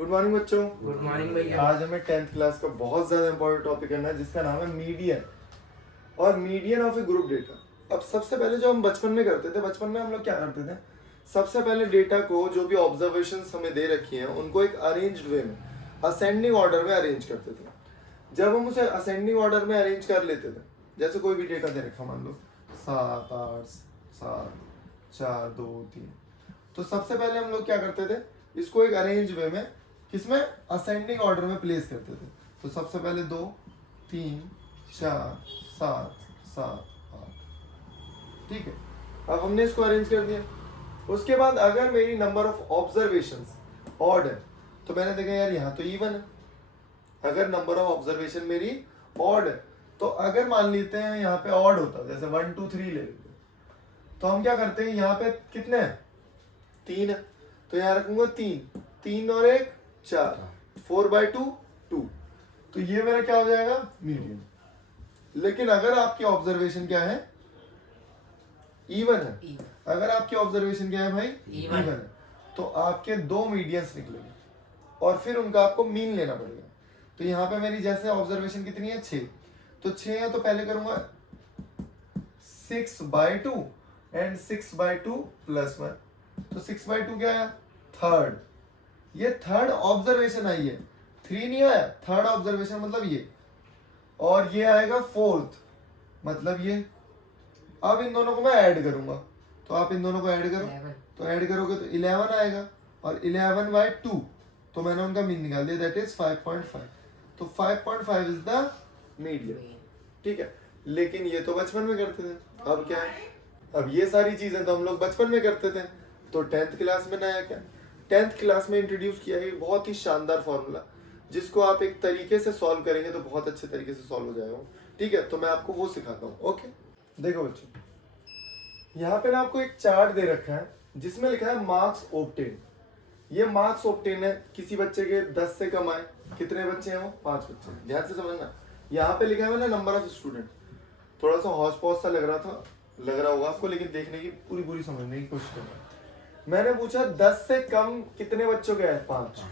Good morning बच्चों। Good morning भैया। आज हमें 10th क्लास का बहुत ज्यादा इंपॉर्टेंट टॉपिक करना है जिसका नाम है मीडियन और median of A group data. अब सबसे पहले जो हम बचपन में करते थे, बचपन में हम लोग क्या करते थे, सबसे पहले डेटा को जो भी ऑब्जर्वेशंस हमें दे रखी हैं उनको एक अरेंज्ड वे में असेंडिंग ऑर्डर में अरेंज करते थे। जब हम उसे असेंडिंग ऑर्डर में अरेंज कर लेते थे, जैसे कोई भी डेटा दे रखा, मान लो 7 8 7 4 2 3, तो सबसे पहले हम लोग क्या करते थे, इसको एक अरेंज वे में किसमें असेंडिंग ऑर्डर में प्लेस करते थे। तो सबसे पहले 2 3 4 7 7 8, ठीक है। अब हमने इसको अरेंज कर दिया। उसके बाद अगर मेरी नंबर ऑफ ऑब्जर्वेशंस ऑड है तो मैंने देखा यार यहाँ तो इवन है। अगर नंबर ऑफ ऑब्जर्वेशन मेरी ऑड है तो अगर मान लेते हैं यहाँ पे ऑड होता, जैसे 1 2 3 ले लेते, तो हम क्या करते हैं, यहाँ पे कितने हैं, 3 है, तो यहाँ रखूंगा 3 3 और 1 4, 4/2 2, तो ये मेरा क्या हो जाएगा, मीडियन। लेकिन अगर आपकी ऑब्जर्वेशन क्या है, इवन है, अगर आपकी ऑब्जर्वेशन क्या है भाई, इवन है, तो आपके 2 मीडियंस निकलेंगे और फिर उनका आपको मीन लेना पड़ेगा। तो यहाँ पे मेरी जैसे ऑब्जर्वेशन कितनी है, 6, तो 6 है, तो पहले करूंगा 6/2 एंड 6/2 + 1, तो 6/2 क्या है, थर्ड। ये थर्ड ऑब्जर्वेशन आई है, 3 नहीं आया, थर्ड ऑब्जर्वेशन मतलब ये, और ये आएगा फोर्थ मतलब ये। अब इन दोनों को मैं ऐड करूंगा, तो आप इन दोनों को ऐड करो, तो ऐड करोगे तो 11 आएगा, और 11/2, तो मैंने उनका मीन निकाल दिया, दैट इज 5.5। तो 5.5 इज द मीडियन, ठीक है। लेकिन ये तो बचपन में करते थे, अब क्या है, अब ये सारी चीजें तो हम लोग बचपन में करते थे, तो 10th क्लास में नया क्या, 10th क्लास में इंट्रोड्यूस किया है बहुत ही शानदार फॉर्मूला, जिसको आप एक तरीके से सॉल्व करेंगे तो बहुत अच्छे तरीके से सॉल्व हो जाएगा, ठीक है। तो मैं आपको वो सिखाता हूँ, ओके। देखो बच्चों, यहाँ पे ना आपको एक चार्ट दे रखा है जिसमें लिखा है मार्क्स ऑब्टेन। ये मार्क्स ऑब्टेन है, किसी बच्चे के 10 से कम आए, कितने बच्चे हैं वो, 5 बच्चे, ध्यान से समझना। यहाँ पे लिखा है ना नंबर ऑफ स्टूडेंट, थोड़ा सा हौच पौच सा लग रहा होगा आपको, लेकिन देखने की पूरी समझने की कोशिश करना। मैंने पूछा 10 से कम कितने बच्चों के हैं, 5।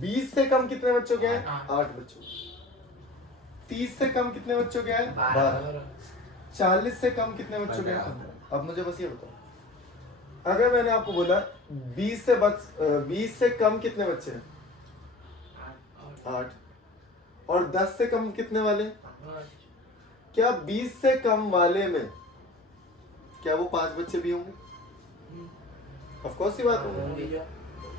20 से कम कितने बच्चों के हैं, 8 बच्चों। 30 से कम कितने बच्चों के हैं, 12। 40 से कम कितने बच्चों के हैं, 15। अब मुझे बस ये बताओ, अगर मैंने आपको बोला 20 से कम कितने बच्चे हैं, 8, और 10 से कम कितने वाले, क्या 20 से कम वाले में क्या वो 5 बच्चे भी होंगे, ऑफ कोर्स ही बात होगी,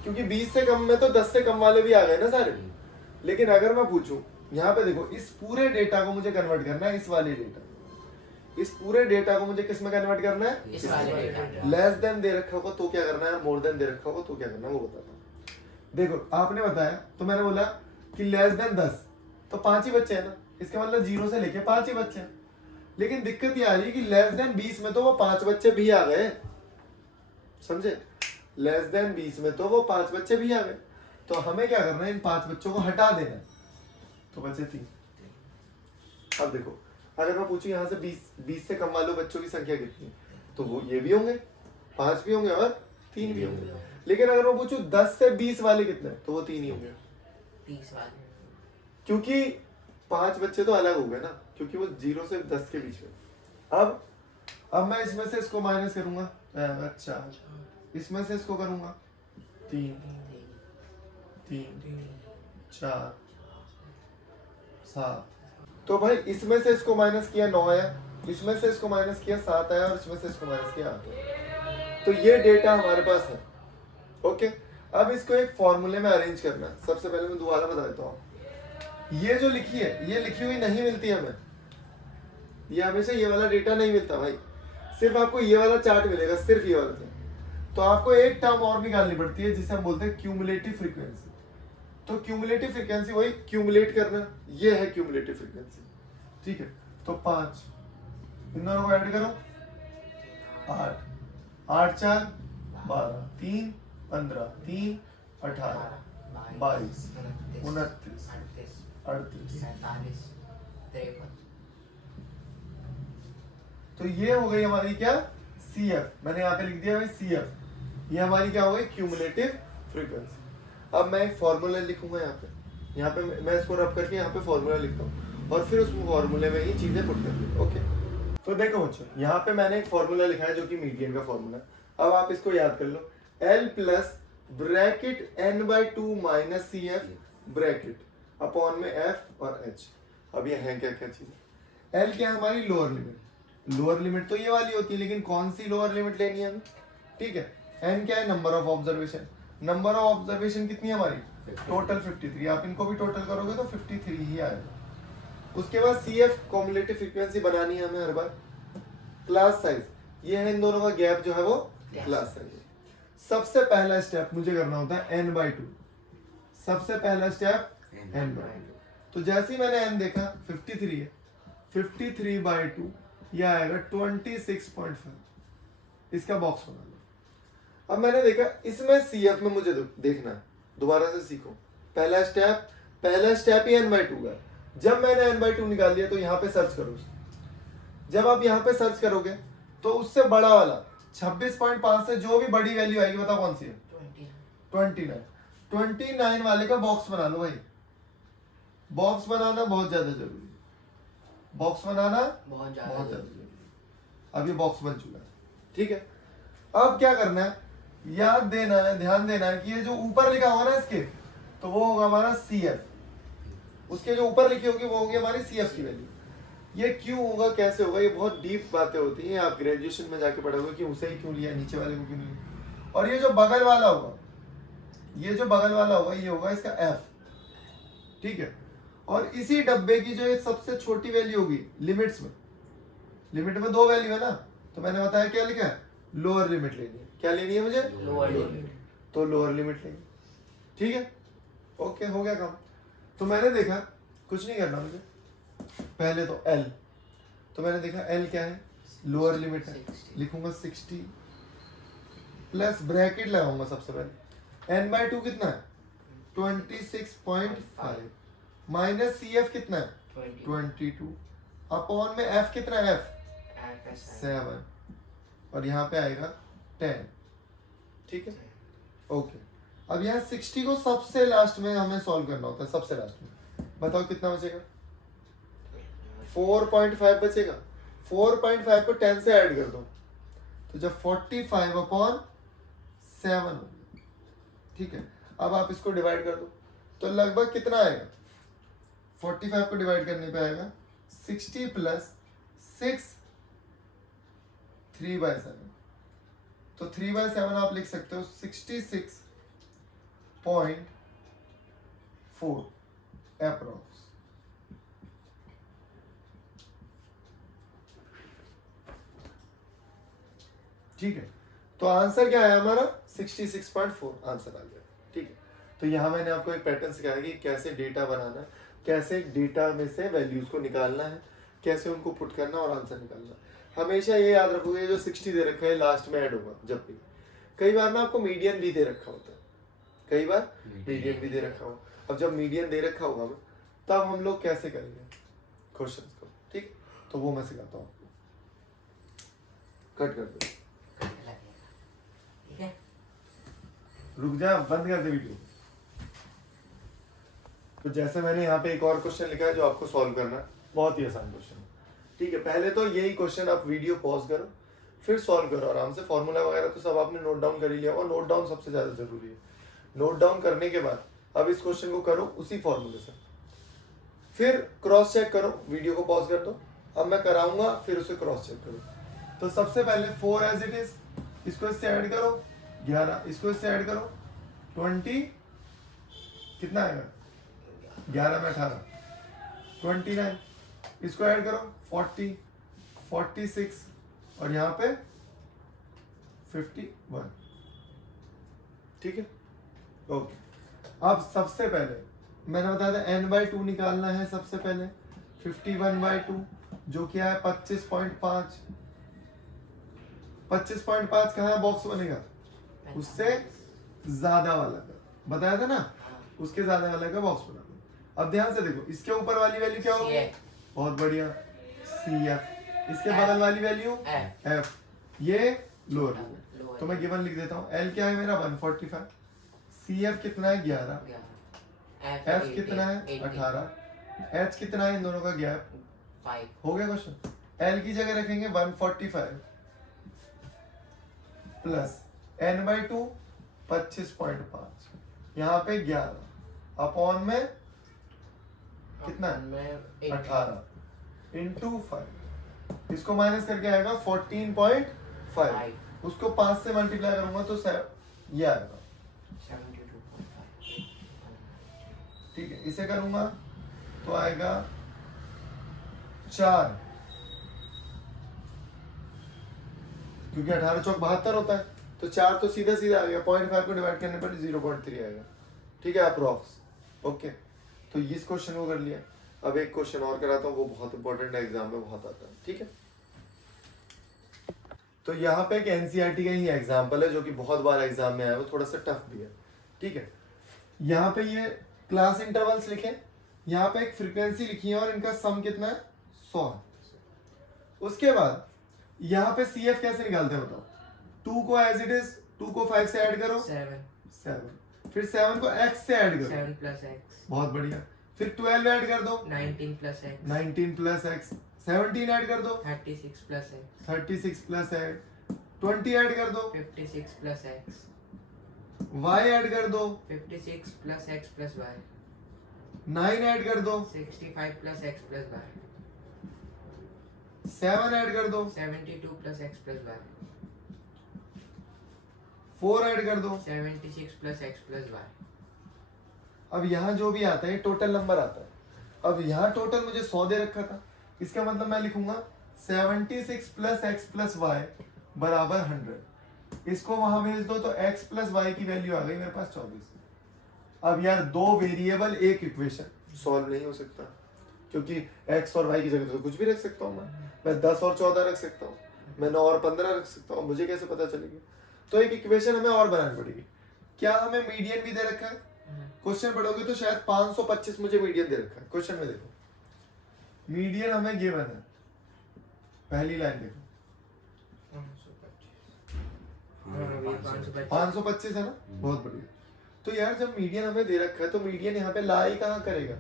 क्योंकि 20 से कम में तो 10 से कम वाले भी आ गए ना सारे। लेकिन अगर मैं पूछूं, यहाँ पे देखो, इस पूरे डेटा को मुझे कन्वर्ट करना है, इस वाले डेटा, इस पूरे डेटा को मुझे किस में कन्वर्ट करना है, इस वाले डेटा। लेस देन दे रखा होगा तो क्या करना है, मोर देन दे रखा होगा तो क्या करना है, वो बताता हूँ। देखो आपने बताया, तो मैंने बोला कि लेस देन 10, तो 5 ही बच्चे हैं ना, इसका मतलब 0 से लेके 5 ही बच्चे हैं। लेकिन दिक्कत ये आ रही है कि लेस देन 20 में तो वो 5 बच्चे भी आ गए, समझे, लेस देन 20 में तो वो 5 बच्चे भी आ गए, तो हमें क्या करना है, इन 5 बच्चों को हटा देना है, तो बचे 3। अब देखो, अगर मैं पूछूं यहाँ से 20 से कम वाले बच्चों की संख्या कितनी है, तो वो ये भी होंगे, 5 भी होंगे और 3 भी होंगे। लेकिन अगर मैं पूछूं 10 से 20 वाले कितने, तो वो 3 ही होंगे, 30 वाले, क्योंकि 5 बच्चे तो अलग हो गए ना, क्योंकि वो 0 से 10 के बीच में। अब मैं इसमें से इसको माइनस करूंगा, अच्छा, इसमें से इसको करूंगा 3 3 4 7, तो भाई इसमें से इसको माइनस किया 9 आया, इसमें से इसको माइनस किया 7 आया, और इसमें से इसको माइनस किया 8 आया। तो ये डेटा हमारे पास है, ओके। अब इसको एक फॉर्मूले में अरेंज करना है। सबसे पहले मैं दोबारा बता देता हूँ, ये जो लिखी है, ये लिखी हुई नहीं मिलती हमें, ये हमेशा ये वाला डेटा नहीं मिलता भाई, सिर्फ आपको ये वाला चार्ट मिलेगा, सिर्फ ये वाला चार्ट। तो आपको एक टर्म और निकालनी पड़ती है जिसे हम बोलते हैं क्यूमुलेटिव फ्रीक्वेंसी। तो क्यूमुलेटिव फ्रीक्वेंसी वही क्यूमुलेट करना, ये है क्यूमुलेटिव फ्रीक्वेंसी, ठीक है। तो 5, इन दोनों को ऐड करो, 8 8 4 12, 3 15, 3 18 22 29 38। 47 तो ये हो गई हमारी क्या, CF, मैंने यहाँ पे लिख दिया भाई CF, ये हमारी क्या हो गई, क्यूमुलेटिव फ्रीक्वेंसी। अब मैं एक फॉर्मूला लिखूंगा यहाँ पे मैं इसको रब करके यहाँ पे फॉर्मूला लिखता हूँ और फिर उस फॉर्मूले में ही चीजें पुट कर दूँ। ओके, तो देखो बच्चों, यहाँ पे मैंने एक फॉर्मूला लिखा है जो कि मीडियन का फॉर्मूला है। अब आप इसको याद कर लो, L plus bracket n/2 minus C F bracket upon में f और h। अब ये है क्या क्या चीजें। L क्या है हमारी लोअर लिमिट, लोअर लिमिट तो ये वाली होती है, लेकिन कौन सी लोअर लिमिट लेनी है हमें, ठीक है। n क्या है, number of observation, number of observation कितनी है हमारी, टोटल 53। आप इनको भी टोटल करोगे तो 53 ही आएगा। उसके बाद सी एफ कॉम्युलेटिव फ्रीक्वेंसी बनानी है हमें हर बार। क्लास साइज, ये है इन दोनों का गैप जो है वो क्लास साइज है। सबसे पहला स्टेप मुझे करना होता है n/2, सबसे पहला स्टेप n/2। तो जैसे ही मैंने n देखा 53 है, 53/2 ये आएगा 26.5। इसका बॉक्स बना लो। अब मैंने देखा इसमें CF में मुझे देखना है, दोबारा से सीखो। पहला स्टेप ही n/2 का। जब मैंने n/2 निकाल लिया तो यहाँ पे सर्च करो। जब आप यहाँ पे सर्च करोगे तो उससे बड़ा वाला 26.5 से जो भी बड़ी वैल्यू आएगी बताओ कौन सी है, 29 वाले का बॉक्स बना लो भाई। बॉक्स बनाना बहुत ज्यादा जरूरी है, बॉक्स बनाना बहुत ज्यादा ज्यादा जरूरी है। अब ये बॉक्स बन चुका है, ठीक है। अब क्या करना है, याद देना है, ध्यान देना है कि ये जो ऊपर लिखा होगा ना इसके, तो वो होगा हमारा CF। उसके जो ऊपर लिखी होगी वो होगी हमारी CF की वैल्यू। ये क्यों होगा, कैसे होगा, ये बहुत डीप बातें होती हैं, आप ग्रेजुएशन में जाके पढ़ोगे कि उसे ही क्यों लिया, नीचे वाले को क्यों नहीं लिया। और ये जो बगल वाला होगा, ये जो बगल वाला होगा ये होगा इसका F, ठीक है। और इसी डब्बे की जो ये सबसे छोटी वैल्यू होगी लिमिट्स में, लिमिट में 2 वैल्यू है ना, तो मैंने बताया क्या लिखा है, लोअर लिमिट लेनी है। क्या लेनी है मुझे, लोअर लिमिट। तो लोअर लिमिट लेंगे, ठीक है। ओके, हो गया काम। तो मैंने देखा कुछ नहीं करना मुझे, पहले तो L, तो मैंने देखा L क्या है, लोअर लिमिट है, 60। लिखूंगा 60 प्लस ब्रैकेट लगाऊंगा सबसे पहले। n/2 कितना है, 26.5 माइनस CF कितना है, 22 अपॉन में F कितना है, F 7 और यहाँ पे आएगा 10, ठीक है। ओके, अब यहाँ 60 को सबसे लास्ट में हमें सॉल्व करना होता है, सबसे लास्ट में। बताओ कितना बचेगा, 4.5 बचेगा। 4.5 को 10 से ऐड कर दो तो जब 45 अपॉन 7 हो, ठीक है। अब आप इसको डिवाइड कर दो तो लगभग कितना आएगा, 45 को डिवाइड करने पे आएगा 60 प्लस 6 3/7। तो 3/7 आप लिख सकते हो 66.4 अप्रोक्स। ठीक है, तो आंसर क्या है हमारा 66.4 आंसर आ गया, ठीक है। तो यहाँ मैंने आपको एक पैटर्न सिखाया कि कैसे डेटा बनाना है, कैसे डेटा में से वैल्यूज को निकालना है, कैसे उनको पुट करना और आंसर निकालना। हमेशा ये याद रखोगे जो 60 दे रखा है लास्ट में ऐड होगा जब भी। कई बार ना आपको मीडियन भी दे रखा होता है, कई बार मीडियन भी दे रखा हो। अब जब मीडियन दे रखा होगा तब हम लोग कैसे करेंगे क्वेश्चन को, ठीक। तो वो मैं सिखाता हूँ आपको। कट कर दो, ठीक है। रुक जा, बंद कर दे वीडियो। तो जैसे मैंने यहाँ पे एक और क्वेश्चन लिखा है जो आपको सॉल्व करना है, बहुत ही आसान क्वेश्चन है, ठीक है। पहले तो यही क्वेश्चन आप वीडियो पॉज करो, फिर सॉल्व करो आराम से। फॉर्मूला वगैरह तो सब आपने नोट डाउन कर ही लिया, और नोट डाउन सबसे ज्यादा जरूरी है। नोट डाउन करने के बाद अब इस क्वेश्चन को करो उसी फॉर्मूले से, फिर क्रॉस चेक करो, वीडियो को पॉज कर दो। अब मैं कराऊंगा, फिर उसे क्रॉस चेक करो। तो सबसे पहले 4 एज इट इज, इसको इससे ऐड करो 11, इसको इससे ऐड करो 20, कितना आएगा 11 में 18 29, इसको ऐड करो 40 46 और यहाँ पे 51, ठीक है। ओके, अब सबसे पहले मैंने बताया था n/2 निकालना है। सबसे पहले 51/2 जो क्या है 25.5। 25.5 कहाँ बॉक्स बनेगा, उससे ज्यादा वाला का बताया था ना, उसके ज्यादा वाला का बॉक्स बना दो। अब ध्यान से देखो, इसके ऊपर वाली वैल्यू क्या होगी, बहुत बढ़िया CF, इसके बगल वाली वैल्यू F, ये लोअर लिमिट। तो मैं गिवन लिख देता हूँ, L क्या है मेरा 145, सी एफ कितना है 11, 11 एफ कितना है 18, एच कितना है इन दोनों का गैप 5 हो गया क्वेश्चन। एल की जगह रखेंगे 145 प्लस एन बाई 2 25.5, यहाँ पे 11 अपॉन में कितना है में 18 इंटू 5, इसको माइनस करके आएगा 14.5, उसको 5 से मल्टीप्लाई करूंगा तो ये आएगा, 72.5 ठीक है। इसे करूंगा तो आएगा 4, क्योंकि 18 चौक 72 होता है, तो 4 तो सीधा सीधा आ गया, 0.5 को डिवाइड करने पर 0.3 आएगा, ठीक है अप्रॉक्स। ओके, तो इस क्वेश्चन को कर लिया। अब एक क्वेश्चन और कराता हूँ, वो बहुत इंपॉर्टेंट है, एग्जाम में बहुत आता है, ठीक है। तो यहाँ पे एक एनसीईआरटी का ही एग्जाम्पल है जो कि बहुत बार एग्जाम में आया, वो थोड़ा सा टफ भी है, ठीक है। यहाँ पे ये क्लास इंटरवल्स लिखे, यहाँ पे एक फ्रीक्वेंसी लिखी है और इनका सम कितना है 100 है। उसके बाद यहाँ पे सी एफ कैसे निकालते हैं बताओ, 2 को एज इट इज 2 को 5 से ऐड करो 7, फिर 7 को x से ऐड करो 7 प्लस x, बहुत बढ़िया, फिर 12 ऐड कर दो 19 plus x, 19 plus x, 17 add कर दो 36 plus x, 36 plus add 20 add कर दो 56 प्लस x, y ऐड कर दो 56 plus x plus y, 9 add कर दो 65 plus x plus y, 7 add कर दो 72 plus x plus y, 4 add कर दो। 76 प्लस x प्लस y। अब यहाँ जो भी आता है टोटल नंबर आता है, अब यहाँ टोटल मुझे 100 दे रखा था, इसका मतलब मैं लिखूंगा 76 प्लस x प्लस y बराबर 100, इसको वहां भेज दो तो x प्लस y की वैल्यू आ गई मेरे पास 24। अब यार दो वेरिएबल एक इक्वेशन सॉल्व नहीं हो सकता, क्योंकि x और y की जगह तो कुछ भी रख सकता हूँ, मैं 10 और 14 रख सकता हूँ, मैं 9 और 15 रख सकता हूँ, मुझे कैसे पता चलेगी। तो एक इक्वेशन हमें और बनानी पड़ेगी। क्या हमें मीडियन भी दे रखा है, क्वेश्चन पढ़ोगे तो शायद 525 मुझे मीडियन दे रखा है। क्वेश्चन में देखो मीडियन हमें गिवन है, पहली लाइन देखो 525 है ना, बहुत बढ़िया। तो यार जब मीडियन हमें दे रखा है तो मीडियन यहाँ पे लाई कहाँ करेगा।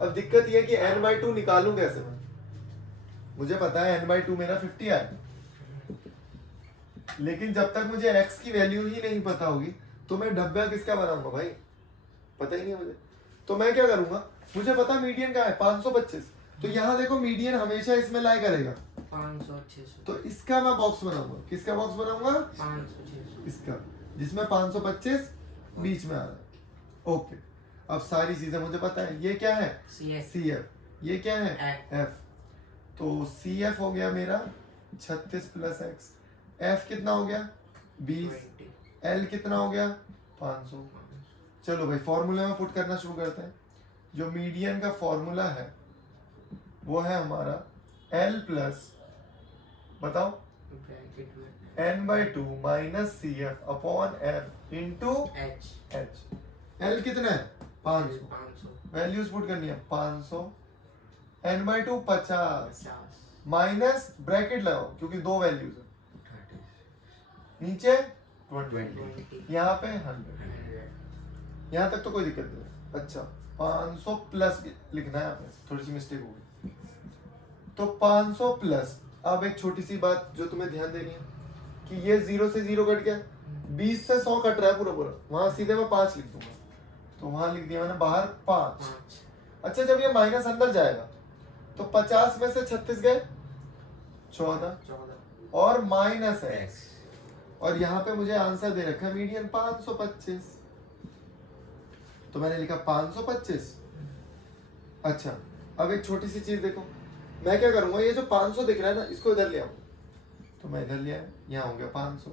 अब दिक्कत यह है कि n/2 निकालूं कैसे मैं, मुझे पता है n/2 मेरा 50 है, लेकिन जब तक मुझे x की वैल्यू ही नहीं पता होगी तो मैं डब्बा किसका बनाऊंगा भाई, पता ही नहीं मुझे। तो मैं क्या करूंगा, मुझे पता मीडियन का है 525, तो यहाँ देखो मीडियन हमेशा इसमें लाई करेगा 500 600, तो इसका मैं बॉक्स बनाऊंगा। किसका बॉक्स बनाऊंगा, 500 600, इसका, जिसमें 525 बीच में आ रहा है। ओके, अब सारी चीजें मुझे पता है। ये क्या है CS, सी एफ, ये क्या है F, एफ, तो सी एफ हो गया मेरा 36 प्लस एक्स, एफ कितना हो गया 20, 20, एल कितना हो गया 500। चलो भाई फॉर्मूले में पुट करना शुरू करते हैं। जो मीडियन का फॉर्मूला है वो है हमारा एल प्लस, बताओ ब्रैकेट में n/2 minus C F upon F into H, H. L कितना है 500, 500, वैल्यूज पुट करनी है 500, n/2 50 50, माइनस ब्रैकेट लगाओ क्योंकि दो वैल्यूज है, नीचे 20, 20, यहाँ पे 100। 100, यहाँ तक तो कोई दिक्कत नहीं है। अच्छा 500 प्लस लिखना है आपने, थोड़ी सी मिस्टेक हो गई, तो 500 प्लस। अब एक छोटी सी बात जो तुम्हें ध्यान देनी है कि ये 0 से 0 कट गया, 20 से 100 कट रहा है पूरा पूरा, वहां सीधे मैं 5 लिख दूंगा, तो वहां लिख दिया मैंने बाहर 5। 5, अच्छा जब ये माइनस अंदर जाएगा तो 50 में से 36 गए 14 14, और माइनस एक्स, और यहाँ पे मुझे आंसर दे रखा है मीडियन 525, तो मैंने लिखा 525। अच्छा अब एक छोटी सी चीज देखो, मैं क्या करूंगा, ये जो 500 दिख रहा है ना इसको इधर ले आऊं, तो मैं इधर ले आया, यहाँ हो गया 500,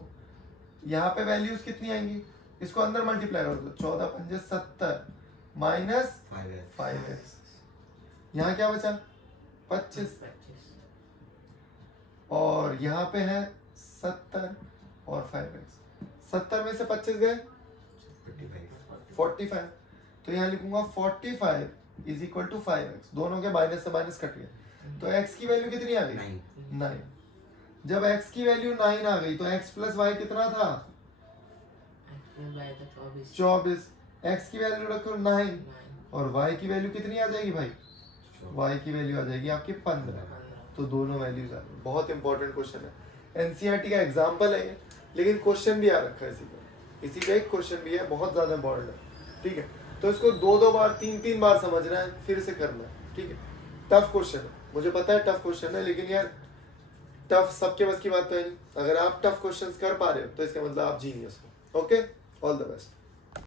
यहाँ पे वैल्यूज कितनी आएंगी, इसको अंदर मल्टीप्लाई कर दो, 14 पंजे 70 माइनस 5x, यहाँ क्या बचा 25, 25, और यहाँ पे है 70 और 5x, 70 में से 25 गए 45, तो यहाँ लिखूंगा 45 इज इक्वल टू 5x, दोनों के माइनस से माइनस कट गए, तो x की वैल्यू कितनी आ गई 9। जब x की वैल्यू 9 आ गई तो x प्लस वाई कितना था फिर y का 24 24, x की वैल्यू रखो 9 9 और y की वैल्यू कितनी आ जाएगी भाई? y की वैल्यू आ जाएगी आपकी 15। 15 तो दोनों वैल्यूज आ गई। बहुत इंपॉर्टेंट क्वेश्चन है, एनसीईआरटी का एग्जाम्पल है ये, लेकिन क्वेश्चन भी आ रखा है इसी का एक क्वेश्चन भी है, बहुत ज्यादा इंपॉर्टेंट है। ठीक है, तो इसको 2 बार 3 बार समझना है, फिर से करना है। ठीक है, टफ क्वेश्चन है, मुझे पता है टफ क्वेश्चन है, लेकिन यार टफ सबके बस की बात तो है नहीं। अगर आप टफ क्वेश्चंस कर पा रहे हो तो इसका मतलब आप जीनियस हो। Okay, all the best.